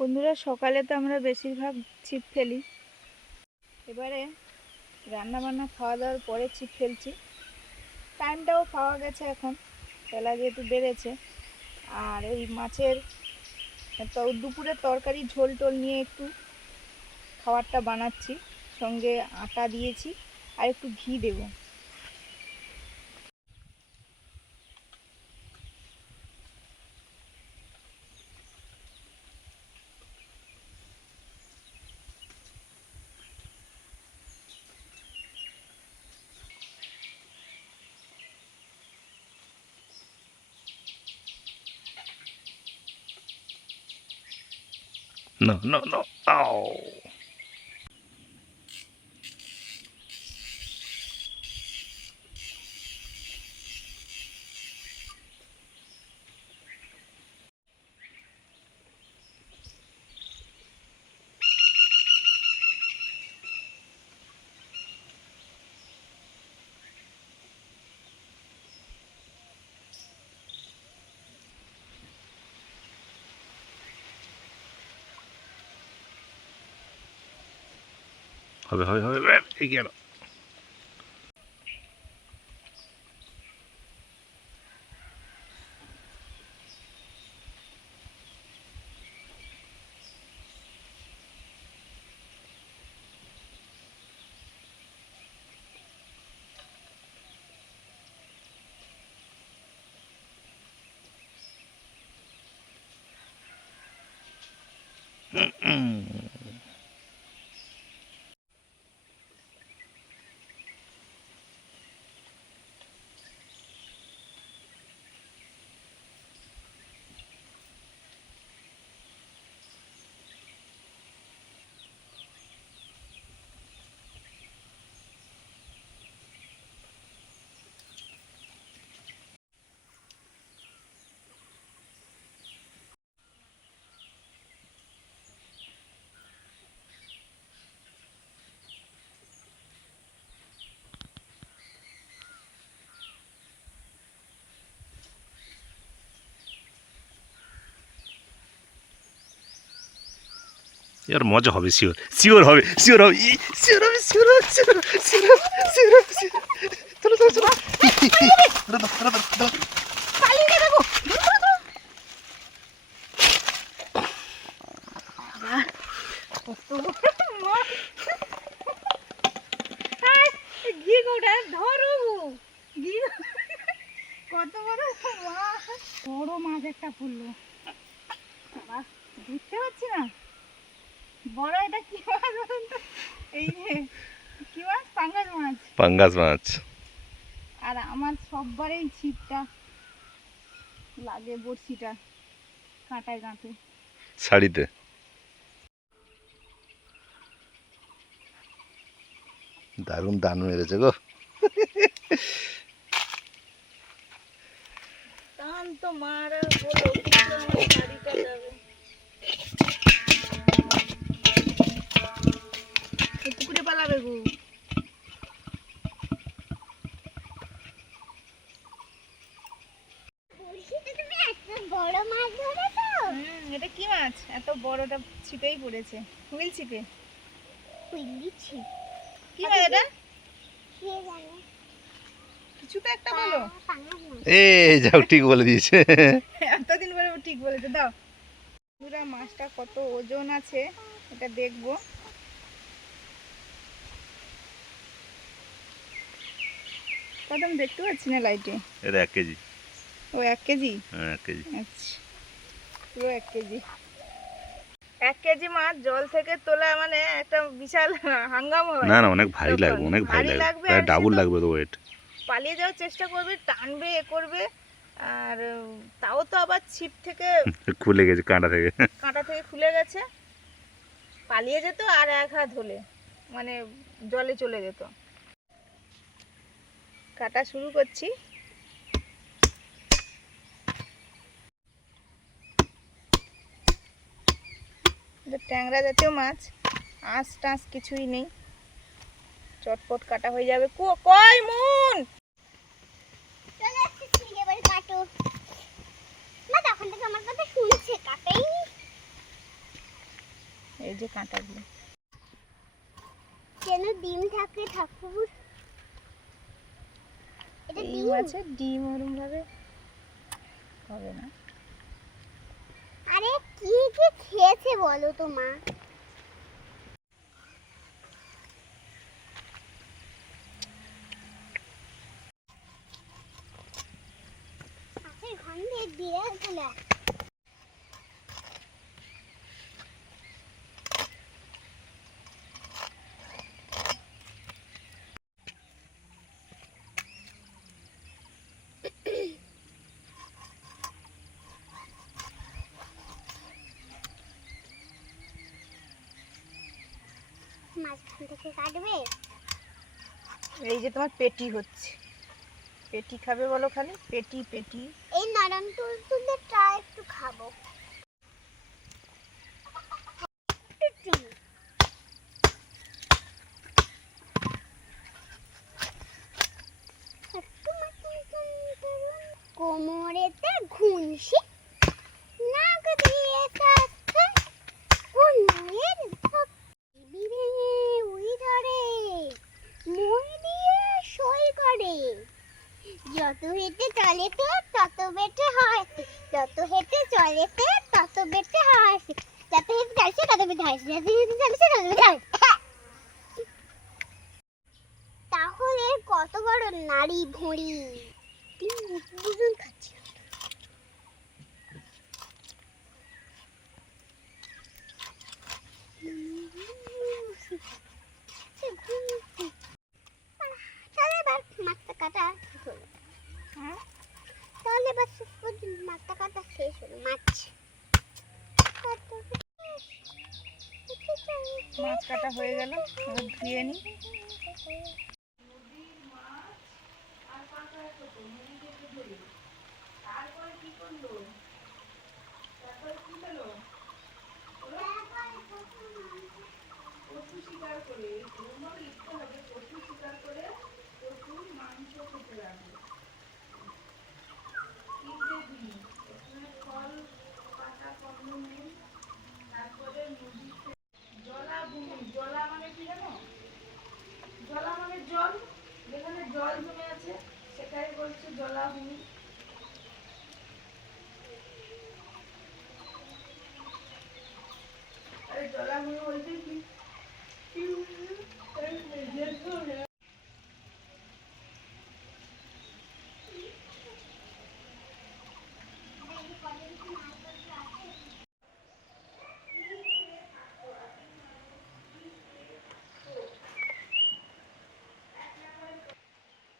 বন্ধুরা, সকালে তো আমরা বেশিরভাগ ছিপ ফেলি। এবারে রান্না বান্না খাওয়া দাওয়ার পরে ছিপ ফেলছি। টাইমটাও পাওয়া গেছে, এখন বেলা যেহেতু বেড়েছে। আর ওই মাছের দুপুরের তরকারি ঝোল টোল নিয়ে একটু খাবারটা বানাচ্ছি। সঙ্গে আটা দিয়েছি আর একটু ঘি দেবো। No, no, no. Oh. হবে হবে হবে এই গেল। यार मजा হবে শিওর শিওর হবে শিওর হবে শিওর হবে শিওর হবে শিওর হবে শিওর হবে শিওর হবে চলো চলো চলো পালিয়ে দেখো। ঘি গোটা ধরো ঘি। কত বড় মাছ, বড় মাছ একটা পড়লো। বুঝতে পারছি না বড় এটা কি মাছ বলুন তো। এই যে কি মাছ, পাঙ্গাস মাছ। পাঙ্গাস মাছ। আর আমার সববারেই ছিপটা লাগে, বড়শিটা কাঁটায় গাঁথে শাড়িতে দারুণ দান মেরেছে গো। টান তো মারা বলো, কিন্তু আমার শাড়িটা যাবে। পুকুরে পালাবে গো। এটা কি মাছ? এত বড়টা ছিপেই পড়েছে, হুইল ছিপে। কি মাছ এটা? কিছু তো একটা বলো। এই যাও ঠিক বলে দিয়েছে। এতদিন পরে ঠিক বলেছে। দাও পুরা মাছটা কত ওজন আছে এটা দেখবো। কত আমি দেখতে পাচ্ছি না লাইটে। এটা 1 কেজি। ও 1 কেজি? হ্যাঁ 1 কেজি। আচ্ছা, পুরো 1 কেজি। 1 কেজি মাছ জল থেকে তোলা মানে একটা বিশাল হাঙ্গামা হয়। না না অনেক ভারী লাগবে, অনেক ভারী লাগবে, প্রায় ডাবল লাগবে তো ওয়েট। পালিয়ে যাওয়ার চেষ্টা করবে, টানবে, এ করবে। আর তাও তো আবার ছিপ থেকে খুলে গেছে, কাঁটা থেকে খুলে গেছে। পালিয়ে যেত আর এক হাত হলে মানে জলে চলে যেত। কাটা শুরু করছি। ট্যাংরা জাতীয় মাছ, আঁশ টাঁশ কিছুই নেই, চটপট কাটা হয়ে যাবে। কই মুন যে কাঁটাগুলো। কেন ডিম থাকে ঠাকুর? এটা এই ডিম? মাছের ডিম ওরম ভাবে হবে না। আরে কি কি খেয়েছে বলো তো মা? আচ্ছা ঘন্টে বিড়াল গুলা মাঝখান থেকে কাটবে। এই যে তোমার পেটি হচ্ছে, পেটি খাবে বলো খালি, পেটি পেটি। এই নরম তুলতুলেটা একটু খাবো। কোমরেতে ঘুনসি নাক দিয়ে কাছে কোনের ভেঙে উই ধরে মই দিয়ে সই করে। যত হেঁটে চলে তত বেটে হয়, যত হেঁটে চলে তত বেটে হয়, যত হেঁটে চলছে তত বেটে হয়, যত হেঁটে চলছে তত বেটে হয়। তাহলে কত বড় নারী ভুঁড়ি! দুজন খাচ্ছে। তাহলে এবার মাছটা কাটা শেষ হলো। হ্যাঁ, তাহলে এবার শেষ পর্যন্ত মাছটা কাটা শেষ হলো। মাছ মাছ কাটা হয়ে গেল, এবার ধুয়ে নিই। জলা মানে কি জানো? জলা মানে জল, যেখানে জল জমে আছে সেটাই বলছে জলাভূমি। আরে জলাভূমি বলতে কি?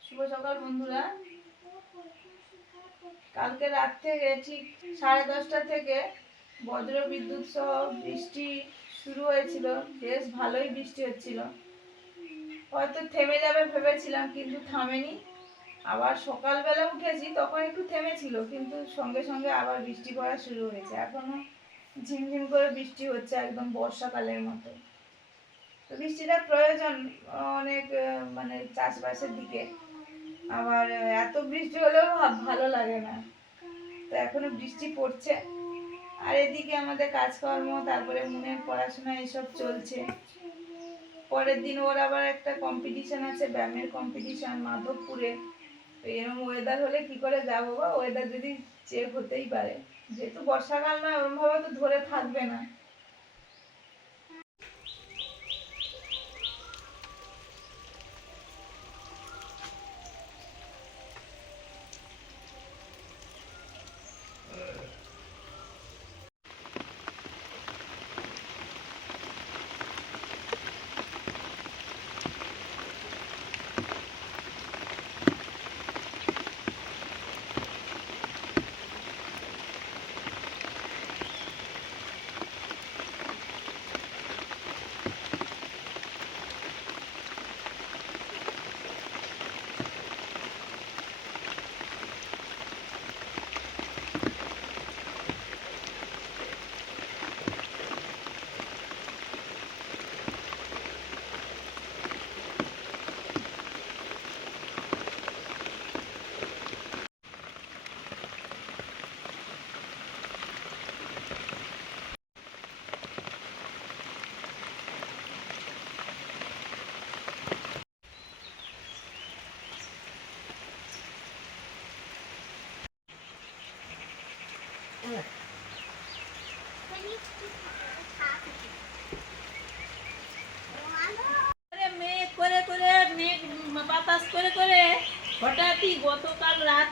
শুভ সকাল বন্ধুরা। কালকে রাত থেকে ঠিক 10:30 থেকে বজ্র বিদ্যুৎ সহ বৃষ্টি শুরু হয়েছিল। বেশ ভালোই বৃষ্টি হচ্ছিল, হয়তো থেমে যাবে ভেবেছিলাম কিন্তু থামেনি। আবার সকালবেলা উঠেছি তখন একটু থেমেছিল, কিন্তু সঙ্গে সঙ্গে আবার বৃষ্টি পড়া শুরু হয়েছে। এখনো ঝিমঝিম করে বৃষ্টি হচ্ছে, একদম বর্ষাকালের মতো। তো বৃষ্টিটা প্রয়োজন অনেক, মানে চাষবাসের দিকে। আবার এত বৃষ্টি হলেও ভালো লাগে না। তো এখনো বৃষ্টি পড়ছে, আর এদিকে আমাদের কাজকর্ম, তারপরে মুনের পড়াশোনা এসব চলছে। পরের দিন ওর আবার একটা কম্পিটিশন আছে, ব্যায়ামের কম্পিটিশন মাধবপুরে। তো এরকম ওয়েদার হলে কি করে যাবো? বা ওয়েদার যদি চেক হতেই পারে, যেহেতু বর্ষাকাল নয় ওরকম ভাবে তো ধরে থাকবে না।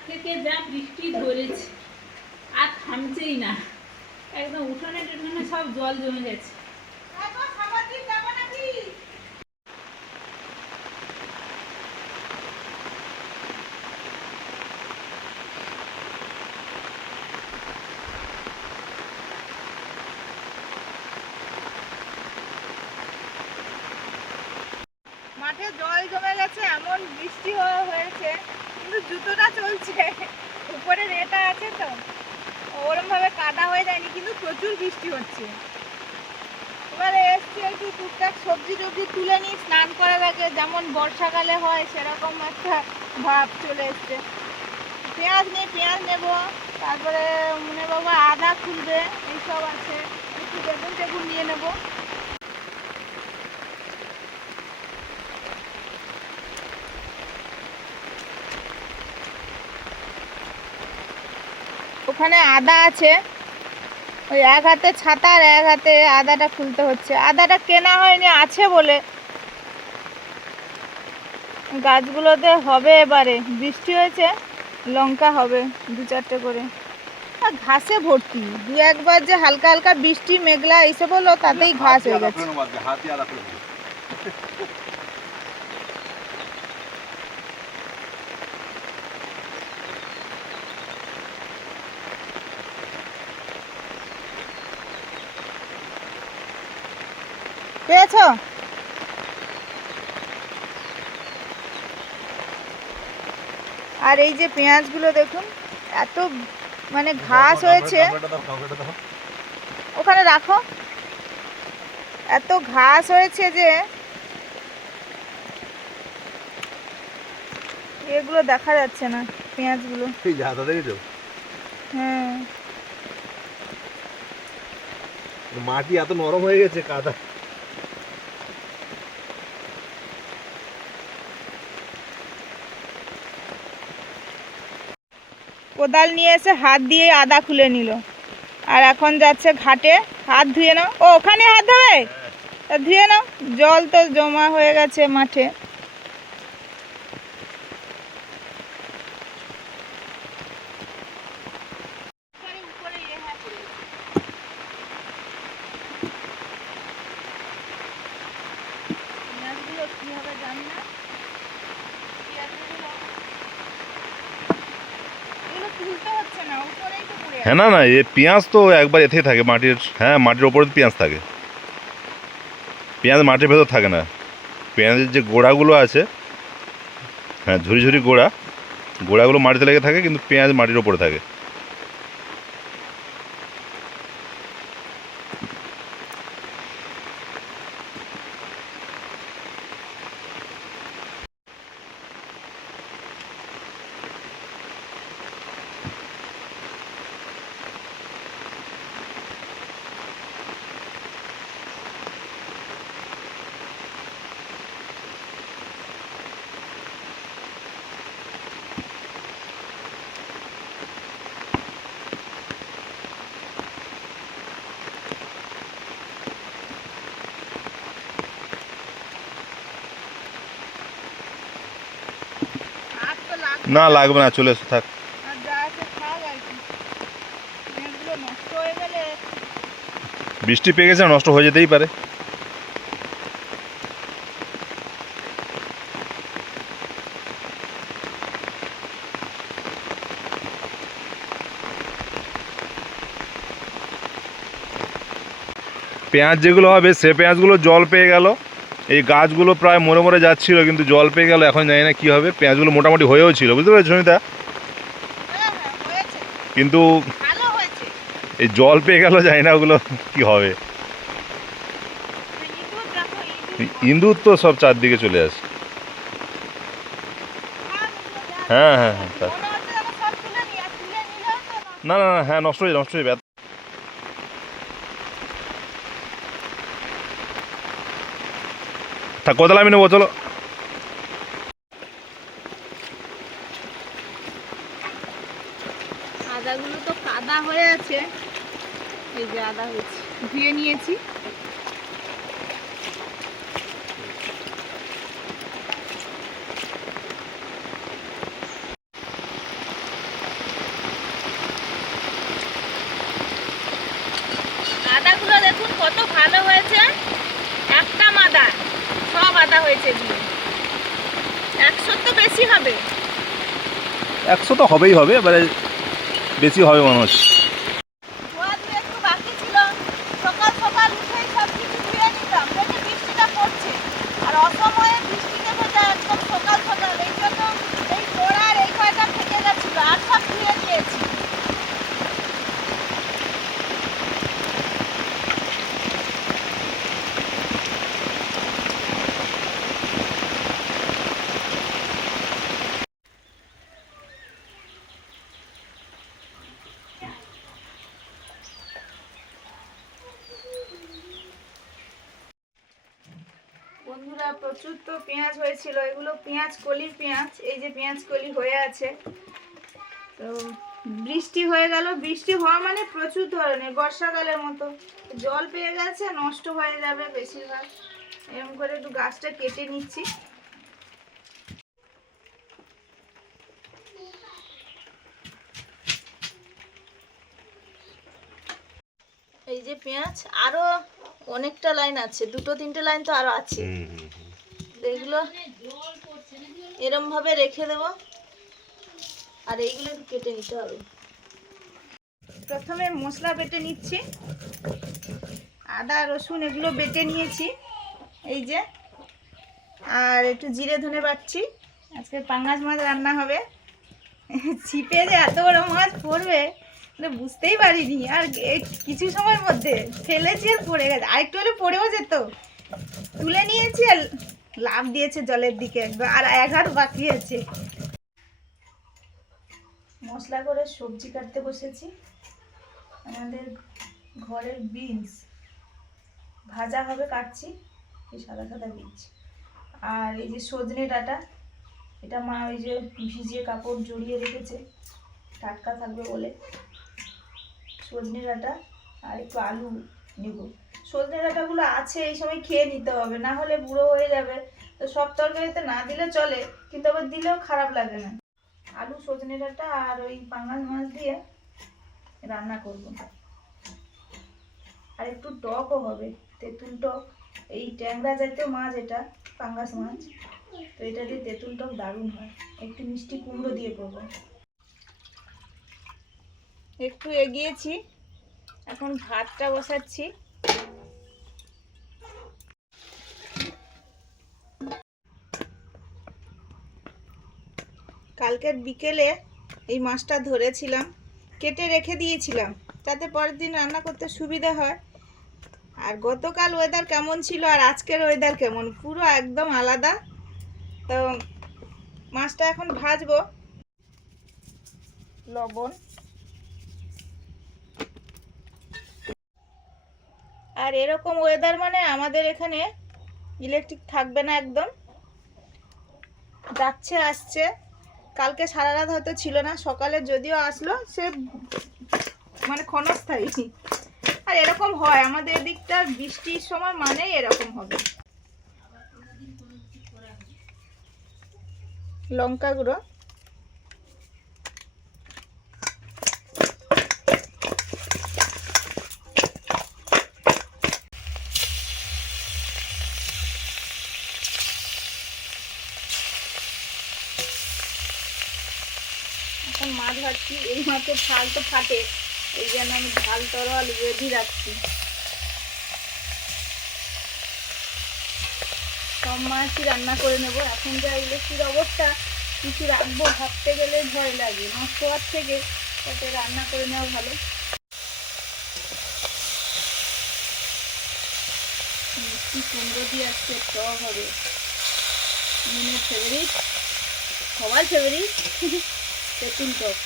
থেকে যা বৃষ্টি ধরেছে আর থামছেই না, একদম উঠোনে টুঠোনে সব জল জমে গেছে। মাঠে জল জমে গেছে, এমন বৃষ্টি হয়েছে, কিন্তু জুতোটা চলছে, উপরে রেটা আছে তো ওরম ভাবে কাদা হয়ে যায়নি, কিন্তু প্রচুর বৃষ্টি হচ্ছে। এবারে এসছি একটু টুকটাক সবজি টবজি তুলে নিই, স্নান করার আগে যেমন বর্ষাকালে হয় সেরকম একটা ভাব চলে এসছে। পেঁয়াজ নেবো, তারপরে মনে বাবা আদা খুলবে, এইসব আছে, একটু বেগুন টেগুন নিয়ে নেবো। ওখানে আদা আছে, ওই এক হাতে ছাতা আর এক হাতে আদাটা খুলতে হচ্ছে। আদাটা কেনা হয়নি, আছে বলে। গাছগুলোতে হবে, এবারে বৃষ্টি হয়েছে, লঙ্কা হবে 2-4টে করে। আর ঘাসে ভর্তি, দু একবার যে হালকা হালকা বৃষ্টি মেঘলা এসে বললো, তাতেই ঘাস হয়ে গেছে। পেয়েছো? আর এই যে পেঁয়াজগুলো দেখুন, এত মানে ঘাস হয়েছে, ওখানে রাখো, এত ঘাস হয়েছে যে এগুলো দেখা যাচ্ছে না, পেঁয়াজগুলো। হ্যাঁ, মাটি এত নরম হয়ে গেছে, কাদা। কোদাল নিয়ে এসে হাত দিয়ে আদা খুলে নিল, আর এখন যাচ্ছে ঘাটে। হাত ধুয়ে নাও। ও, ওখানে হাত ধোবে, ধুয়ে নাও, জল তো জমা হয়ে গেছে মাঠে। হ্যাঁ, না না, এ পেঁয়াজ তো একবার এতেই থাকে মাটির। হ্যাঁ, মাটির ওপরে পেঁয়াজ থাকে, পেঁয়াজ মাটির ভেতর থাকে না। পেঁয়াজের যে গোড়াগুলো আছে, হ্যাঁ, ঝুরি ঝুরি গোড়াগুলো মাটিতে লেগে থাকে, কিন্তু পেঁয়াজ মাটির ওপরে থাকে। না, লাগবে না, চলে এসো, থাক। বৃষ্টি পেয়ে গেছে, নষ্ট হয়ে যেতেই পারে। পেঁয়াজ যেগুলো হবে, সে পেঁয়াজগুলো জল পেয়ে গেল, এই গাছগুলো প্রায় মরে মরে যাচ্ছিল, কিন্তু জল পেয়ে গেল। এখন জানি না কী হবে। পেঁয়াজগুলো মোটামুটি হয়েও ছিল, বুঝতে পেরেছো সুনিতা? কিন্তু এই জল পেয়ে গেল, জানি না ওগুলো কী হবে। ইঁদুর তো সব চারদিকে চলে আসে। হ্যাঁ হ্যাঁ হ্যাঁ, না না না, হ্যাঁ, নষ্ট হয়ে যাবে। তা কোদাল আমি নেবো, চলো। আদাগুলো তো কাদা হয়ে আছে, এই যে আদা হয়েছে, ধুয়ে নিয়েছি। আদাগুলো দেখুন কত ভালো হয়েছে, একটা মাদা, সব আদা হয়েছে দিয়ে। 100 তো বেশি হবে। 100 তো হবেই হবে, এবারে বেশি হবে মনে হচ্ছে। ধোয়া ধুয়ে একটু বাকি ছিল, সকাল সকাল উঠেই সব কিছু ধুয়ে নিলাম, দেখে বৃষ্টিটা পড়ছে। আর অসময়ে বৃষ্টিতে ভেজা একদম সকাল সকাল, এই জন্য এই গোড়ার এই কয়টা থেকে গেছিলো, আর সব ধুয়ে নিয়েছি। বন্ধুরা, প্রচুর তো পেঁয়াজ হয়েছিল, এগুলো পেঁয়াজ কলির পেঁয়াজ, এই যে পেঁয়াজ কলি হয়ে আছে। তো বৃষ্টি হয়ে গেল, বৃষ্টি হওয়া মানে প্রচুর ধরনের বর্ষাকালের মতো জল পেয়ে গেছে, নষ্ট হয়ে যাবে বেশিরভাগ। এরকম করে একটু গাছটা কেটে নিচ্ছি। এই যে পেঁয়াজ, আরো অনেকটা লাইন আছে, 2-3টে লাইন তো আরো আছে। এগুলো এরম ভাবে রেখে দেব, আর এইগুলো একটু কেটে নিতে হবে। প্রথমে মশলা বেটে নিচ্ছি, আদা রসুন এগুলো বেটে নিয়েছি এই যে, আর একটু জিরে ধনে বাটছি। আজকে পাঙ্গাস মাছ রান্না হবে। ছিপে যে এত বড় মাছ পড়বে বুঝতেই পারিনি, আর এই কিছু সময়ের মধ্যে ফেলেছি আর পড়ে গেছে, আরেকটু হলে পড়েও যেত। তুলে নিয়েছি আর লাফ দিয়েছে জলের দিকে একবার, আর 1 হাত বাকি আছে। মশলা করে সবজি কাটতে বসেছি। আমাদের ঘরের বিনস ভাজা হবে, কাটছি এই সাদা সাদা বীজ। আর এই যে সজনে ডাঁটা, এটা মা ওই যে ভিজিয়ে কাপড় জড়িয়ে রেখেছে টাটকা থাকবে বলে। সজনে ডাঁটা আর একটু আলু নেব। সজনে ডাঁটাগুলো আছে, এই সময় খেয়ে নিতে হবে, না হলে বুড়ো হয়ে যাবে। তো সব তরকারিতে না দিলে চলে, কিন্তু আবার দিলেও খারাপ লাগে না। আলু, সজনে ডাঁটা আর ওই পাঙ্গাস মাছ দিয়ে রান্না করব। আর একটু টকও হবে, তেঁতুল টক। এই ট্যাংরা জাতীয় মাছ এটা, পাঙ্গাস মাছ, তো এটা দিয়ে তেঁতুল টক দারুণ হয়। একটু মিষ্টি কুমড়ো দিয়ে করবো। একটু এগিয়েছি, এখন ভাতটা বসাচ্ছি। কালকের বিকেলে এই মাছটা ধরেছিলাম, কেটে রেখে দিয়েছিলাম যাতে পরের দিন রান্না করতে সুবিধা হয়। আর গতকাল ওয়েদার কেমন ছিল আর আজকের ওয়েদার কেমন, পুরো একদম আলাদা। তো মাছটা এখন ভাজবো। লবণ আর এরকম ওয়েদার মানে আমাদের এখানে ইলেকট্রিক থাকবে না একদম, যাচ্ছে আসছে। কালকে সারা রাত হয়তো ছিল না, সকালে যদিও আসলো সে মানে ক্ষণস্থায়ী। আর এরকম হয় আমাদের দিকটা, বৃষ্টির সময় মানে এরকম হবে। লঙ্কা গুঁড়ো, এখন মাছ ভাজছি। এই মাছের ঝাল তো ফাটে, এই জন্য আমি ঝাল তরল রেডি রাখছি। সব মাছই রান্না করে নেবো। এখন যা ইলেকট্রিক অবস্থা, কিছু রাখবো ভাবতে গেলে ভয় লাগে, নষ্ট হওয়ার থেকে ওতে রান্না করে নেওয়া ভালো। মিষ্টি কুমড়ো দিয়ে আজকে টক হবে, মিনের ফেভারিট, সবার ফেভারিট তেঁতুল টক।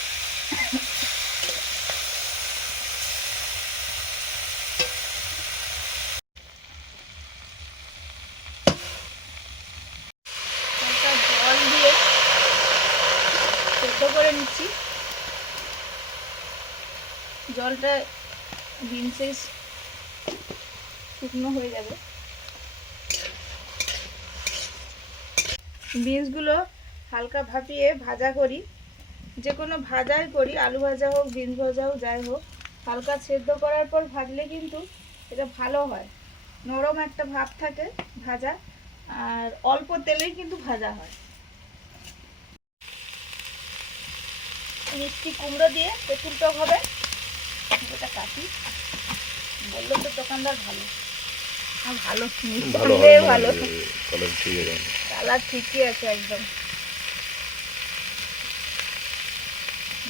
জল দিয়ে সেদ্ধ করে নিচ্ছি। জলটা বিনসের শুকনো হয়ে যাবে। বিনসগুলো হালকা ভাপিয়ে ভাজা করি, যে কোনো ভাজাই করি, আলু ভাজা হোক, বিনস ভাজা হোক, যাই হোক। হালকা সেদ্ধ করার পর ভাজলে কিন্তু এটা ভালো হয়, নরম একটা ভাব থাকে ভাজা, আর অল্প তেলেই কিন্তু ভাজা হয়। মিষ্টি কুমড়ো দিয়ে তেঁতুল টক হবে, এটা কাটি, বললো তো দোকানদার ভালো, ভালো মিষ্টি ভালো হলে হবে ভালো, কালার ঠিক আছে। কালার ঠিকই আছে একদম,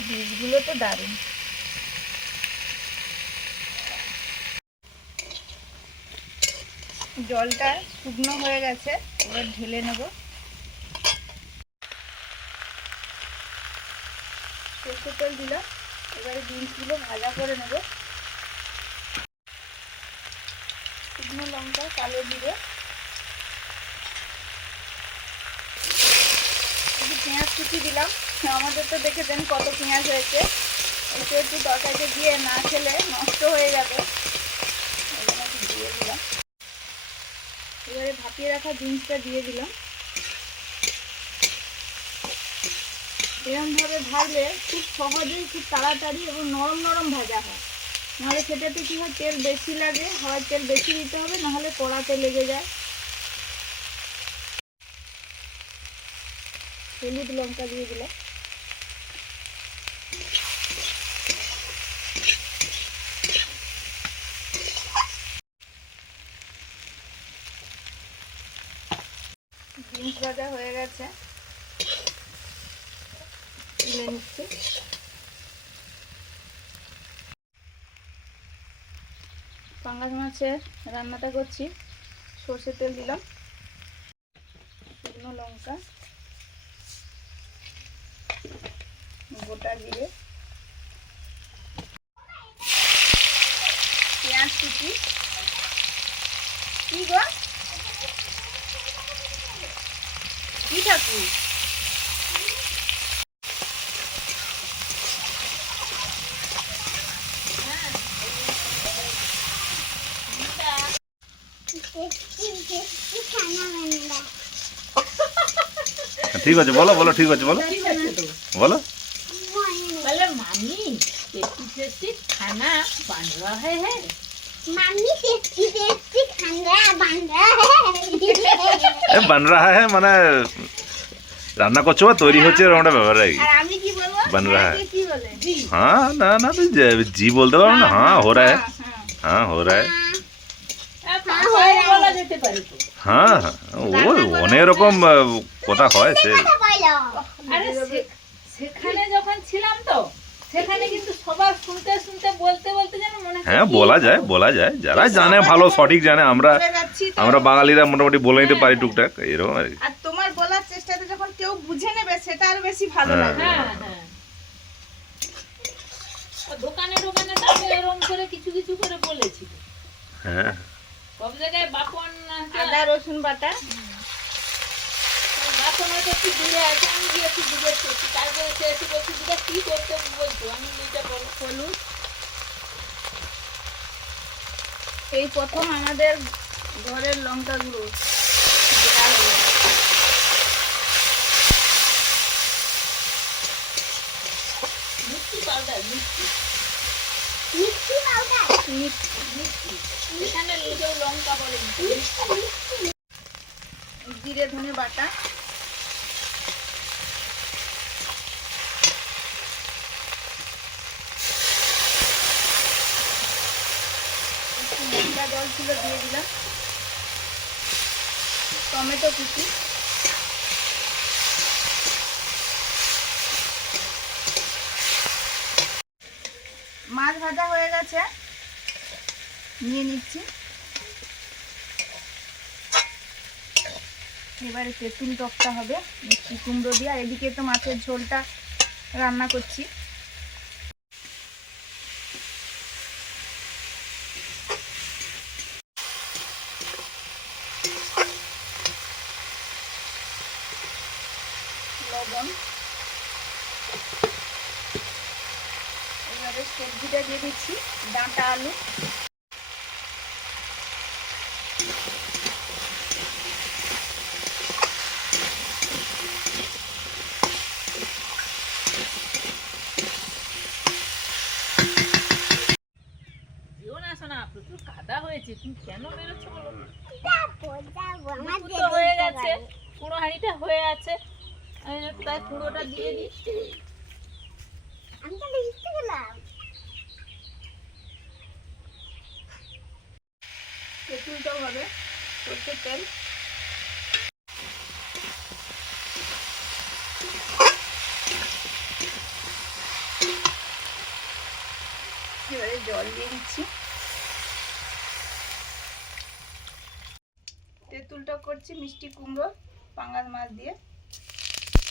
বীজগুলো তো দারুণ। জলটা শুকনো হয়ে গেছে, এবার ঢেলে নেব। সরষের তেল দিলাম, এবারে বিনসগুলো ভাজা করে নেব। শুকনো লঙ্কা, কালো জিরে, একটু পেঁয়াজ কুচি দিলাম। আমাদের তো দেখেছেন কত পেঁয়াজ হয়েছে, একটু একটু তরকারিতে দিয়ে না খেলে নষ্ট হয়ে যাবে, এই জন্য একটু দিয়ে দিলাম। এবারে ভাপিয়ে রাখা বিনসটা দিয়ে দিলাম। এরকমভাবে ভাজলে খুব সহজেই, খুব তাড়াতাড়ি এবং নরম নরম ভাজা হয়। নাহলে সেটাতে কী হয়, তেল বেশি লাগে, হয় তেল বেশি দিতে হবে, নাহলে কড়াতে লেগে যায়। হলুদ লঙ্কা দিয়ে দিলাম। বিনস ভাজা হয়ে গেছে, তুলে নিচ্ছি। পাঙ্গাস মাছের রান্নাটা করছি, সর্ষের তেল দিলাম, শুকনো লঙ্কা, গোটা জিরে, পেঁয়াজ কুচি। কি গো, কি ঠাকুর, ঠিক আছে, বলো বলো, ঠিক আছে বলো বলো। बोले मामी टेस्टी टेस्टी खाना बन रहा है मम्मी टेस्टी टेस्टी खाना बन रहा है। বান রাহা হ্যাঁ মানে রান্না করছো বা তৈরি হচ্ছে এরকম একটা ব্যাপার আর কি। আর আমি কি বলবো, बन रहा है। এটাকে কি বলে? হ্যাঁ না না তুই জি বলতে পারো না, হ্যাঁ हो रहा है, হ্যাঁ। হ্যাঁ हो रहा है, बोला যেতে পারে তো হ্যাঁ হ্যাঁ ও অনেক রকম কথা হয় সে। কথা বলো। আরে সেখানে যখন ছিলাম তো সেখানে কিন্তু সবার শুনতে শুনতে বলতে বলতে যেন মনে হচ্ছে হ্যাঁ কি বলা যায় যারা জানে ভালো সঠিক জানে, আমরা বলে যাচ্ছি তো। আমরা বাঙালিরা মোটামুটি বলে নিতে পারি টুকটাক এরকম আর কি। আর তোমার বলার চেষ্টাতে যখন কেউ বুঝে নেবে, সেটা আরো বেশি ভালো হ্যাঁ। লাগে। হ্যাঁ হ্যাঁ দোকানে দোকানে তো আমি এরকম করে কিছু কিছু করে বলেছি, হ্যাঁ সব জায়গায় বাপন আদা রসুন বাটা, বাপন হয়তো একটু দূরে আছে, আমি গিয়ে একটু জিজ্ঞেস করছি, তারপরে সে এসে বলছি দিদা কি করতে বলছো, আমি এটা বলো। হলুদ। এই প্রথম আমাদের ঘরের লঙ্কা গুঁড়ো দেওয়া হলো। মিষ্টি পাউডার মিষ্টি মিষ্টি পাউডার। মিষ্টি এখানে কেউ লঙ্কা বলে জিরে ধনে বাটা, একটু লঙ্কা জল ছিল দিয়ে দিলাম, টমেটো কুচি, মাছ ভাজা হয়ে গেছে, নিয়ে নিচ্ছি। এবারে তেঁতুল টকটা হবে মিষ্টি কুমড়ো দিয়ে, আর এদিকে তো মাছের ঝোলটা রান্না করছি। লবণ, এবারে সবজিটা দিয়ে দিচ্ছি, ডাঁটা আলু, যেও না শোনা, প্রচুর কাদা হয়েছে, তুমি কেন বেরোচ্ছ বলো? যাবো আমার দুপুর তো হয়ে গেছে, পুরো হাঁড়িটা হয়ে আছে, তাই পুরোটা দিয়ে দিই। আমি তো লিখতে গেলাম। তেঁতুলটাও হবে সরষের তেল। এবারে জল দিয়ে দিচ্ছি। তেঁতুলটা করছি মিষ্টি কুমড়ো পাঙ্গাস মাছ দিয়ে,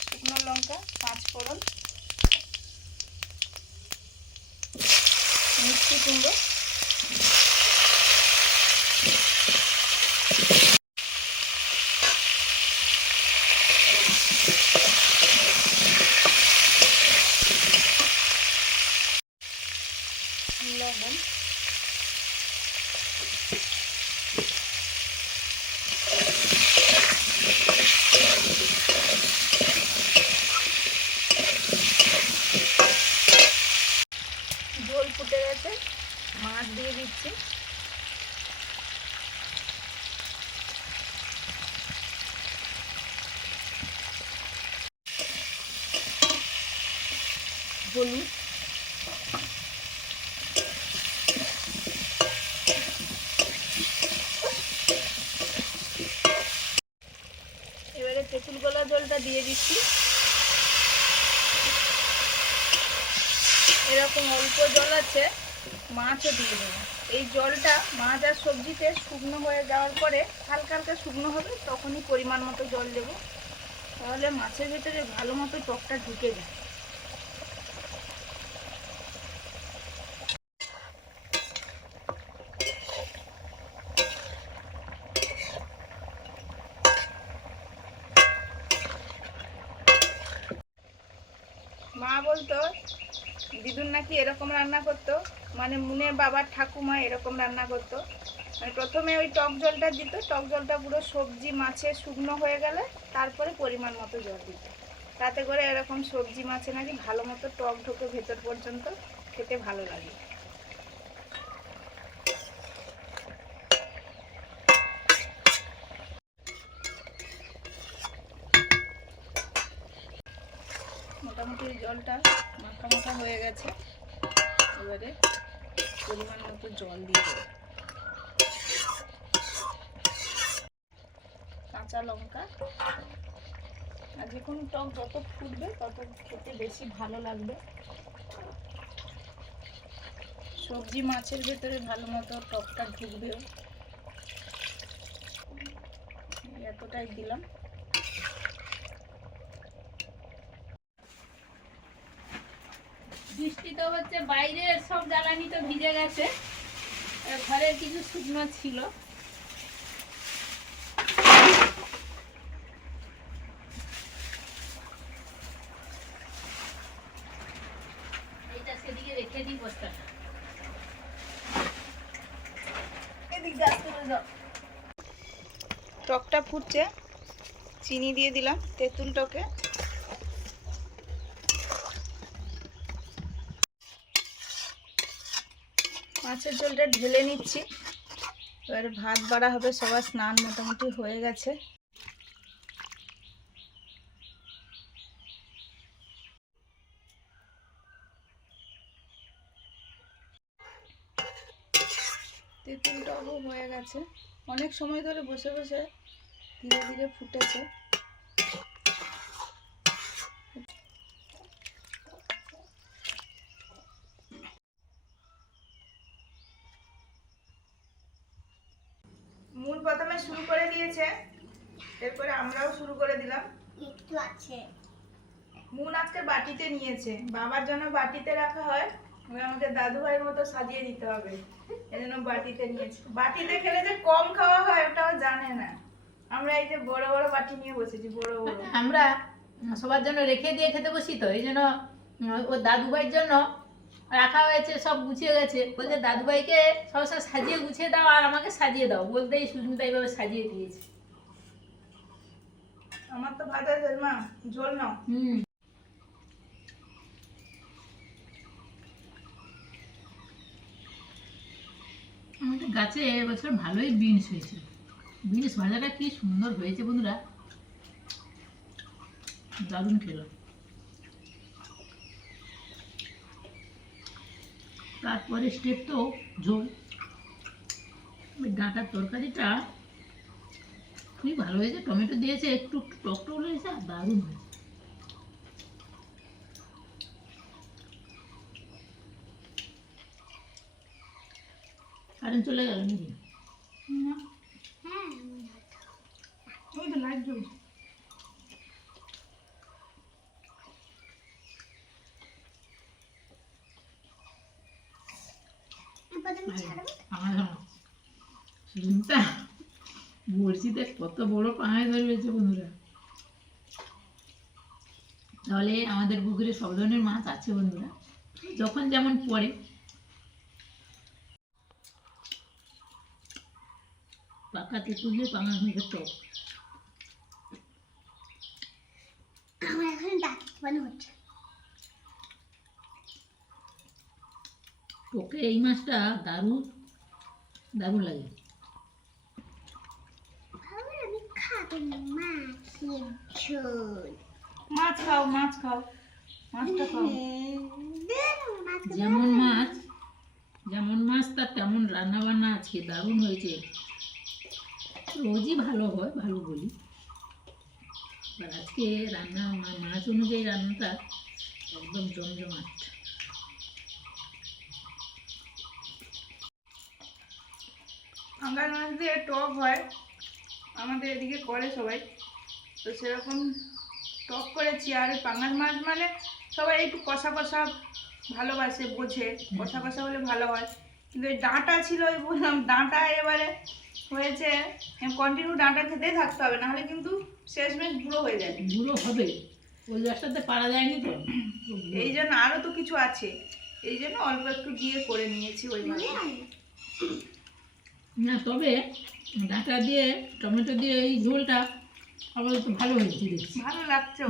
শুকনো লঙ্কা, 5 ফোড়ন, মিষ্টি কুমড়ো, লবণ, ঝোল ফুটে গেছে, মাছ দিয়ে দিচ্ছি। হলুদ, এবারে তেঁতুল গলা জলটা দিয়ে দিচ্ছি। এরকম অল্প জল আছে, মাছও দিয়ে দেবো। এই জলটা মাছ আর সবজিতে শুকনো হয়ে যাওয়ার পরে হালকা হালকা শুকনো হবে, তখনই পরিমাণ মতো জল দেবো, তাহলে মাছের ভেতরে ভালো মতো টকটা ঢুকে যায়। মা বলতো দিদুন নাকি এরকম রান্না করতো, মানে মুনে বাবার ঠাকুমা এরকম রান্না করতো, মানে প্রথমে ওই টক জলটা দিত, টক জলটা পুরো সবজি মাছে শুকনো হয়ে গেলে তারপরে পরিমাণ মতো জল দিত, তাতে করে এরকম সবজি মাছে নাকি ভালো মতো টক ঢোকে ভেতর পর্যন্ত, খেতে ভালো লাগে। মোটামুটি জলটা মাখা মাখা হয়ে গেছে, এবারে পরিমাণ মতো জল দিয়ে দেবো। কাঁচা লঙ্কা, আর যে কোনো টক যত ফুটবে তত খেতে বেশি ভালো লাগবে। সবজি মাছের ভেতরে ভালো মতো টকটা ঢুকবেও, এতটাই দিলাম। বৃষ্টি তো হচ্ছে, বাইরের সব জ্বালানি তো ভিজে গেছে, ঘরের কিছু শুকনো ছিল। এইটা সেদিকে রেখে দিই বস্তাটা। এদিকে আসতে দাও। টকটা ফুটছে, চিনি দিয়ে দিলাম তেঁতুল টকে। মাছের ঝোলটা ঢেলে নিচ্ছি, এবারে ভাত বাড়া হবে, সবার স্নান মোটামুটি হয়ে গেছে। তেঁতুলটাও হয়ে গেছে, অনেক সময় ধরে বসে বসে ধীরে ধীরে ফুটেছে। মূল প্রথমে শুরু করে দিয়েছে, এরপরে আমরাও শুরু করে দিলাম। একটু আছে। মুন আজকে বাটিতে নিয়েছে, বাবার জন্য বাটিতে রাখা হয়, ওই আমাদের দাদু ভাইয়ের মতো সাজিয়ে দিতে হবে, এজন্য বাটিতে নিয়েছে। বাটিতে খেলে যে কম খাওয়া হয় ওটাও জানে না, আমরা এই যে বড় বড় বাটি নিয়ে বসেছি, বড় বড়। আমরা সবার জন্য রেখে দিয়ে খেতে বসি, তো এই জন্য ওর দাদুভাইয়ের জন্য রাখা হয়েছে, সব গুছিয়ে গেছে। বলছে দাদুভাইকে সবসময় সাজিয়ে গুছিয়ে দাও আর আমাকে সাজিয়ে দাও, বলতেই সুস্মিতা এইভাবে সাজিয়ে দিয়েছে। আমার তো ভাত আছে মা, ঝোল নাও। আমাদের গাছে এবছর ভালোই বিনস হয়েছে। বিনস ভাজাটা কি সুন্দর হয়েছে বন্ধুরা, দারুণ খেলো। তারপরে স্টেপ তো ঝোল। ওই ডাঁটার তরকারিটা খুবই ভালো হয়েছে, টমেটো দিয়েছে, একটু একটু টক টক হয়েছে, আর দারুণ হয়েছে। কারেন্ট চলে গেল নাকি? হ্যাঁ ওই তো লাইট জ্বলছে। প্রথমে ছাড়বো। চিন্তা বড়শিতে কত বড় পাঙাশ ধরেছে বন্ধুরা। তাহলে আমাদের পুকুরে সব ধরনের মাছ আছে বন্ধুরা, যখন যেমন পড়ে। পাকা তেঁতুল দিয়ে পাঙাশ মাছের টক। আমার এখন দাঁত বানো হচ্ছে। টকে এই মাছটা দারুণ দারুণ লাগে। ভালো আমি খাবো না মাছের ঝোল। মাছ খাও, মাছ খাও, মাছটা খাও। যেমন মাছ তার তেমন রান্না বান্না আজকে দারুণ হয়েছে। রোজই ভালো হয়, ভালো বলি, আর আজকে রান্না মাছ অনুযায়ী রান্নাটা একদম জমজমাট। পাঙ্গাস মাছ দিয়ে টক হয়, আমাদের এদিকে করে সবাই, তো সেরকম টক করেছি। আর এই পাঙ্গাস মাছ মানে সবাই একটু কষা কষা ভালোবাসে, বোঝে কষা কষা হলে ভালো হয়। কিন্তু এই ডাঁটা ছিল, ওই বললাম ডাঁটা এবারে হয়েছে কন্টিনিউ ডাঁটা খেতেই থাকতে হবে, নাহলে কিন্তু শেষমেশ বুড়ো হয়ে যায়। বুড়ো হবে, ওই গাছটাতে পারা যায়নি তো। এই জন্য আরও তো কিছু আছে, এই জন্য অল্প একটু দিয়ে করে নিয়েছি ওইভাবে। না তবে ডাঁটা দিয়ে টমেটো দিয়ে এই ঝোলটা আবার তো ভালো হয়েছে দেখছি। ভালো লাগছে,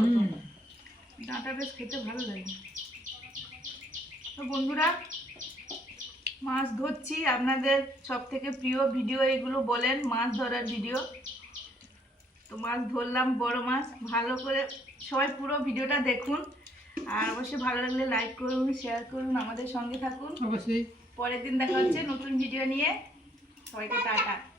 ডাঁটা বেশ খেতে ভালো লাগে। তো বন্ধুরা, মাছ ধরছি, আপনাদের সব থেকে প্রিয় ভিডিও এগুলো বলেন, মাছ ধরার ভিডিও। তো মাছ ধরলাম, বড় মাছ। ভালো করে সবাই পুরো ভিডিওটা দেখুন, আর অবশ্যই ভালো লাগলে লাইক করুন, শেয়ার করুন, আমাদের সঙ্গে থাকুন। অবশ্যই। পরের দিন দেখা হচ্ছে নতুন ভিডিও নিয়ে। সবাইকে টাটা।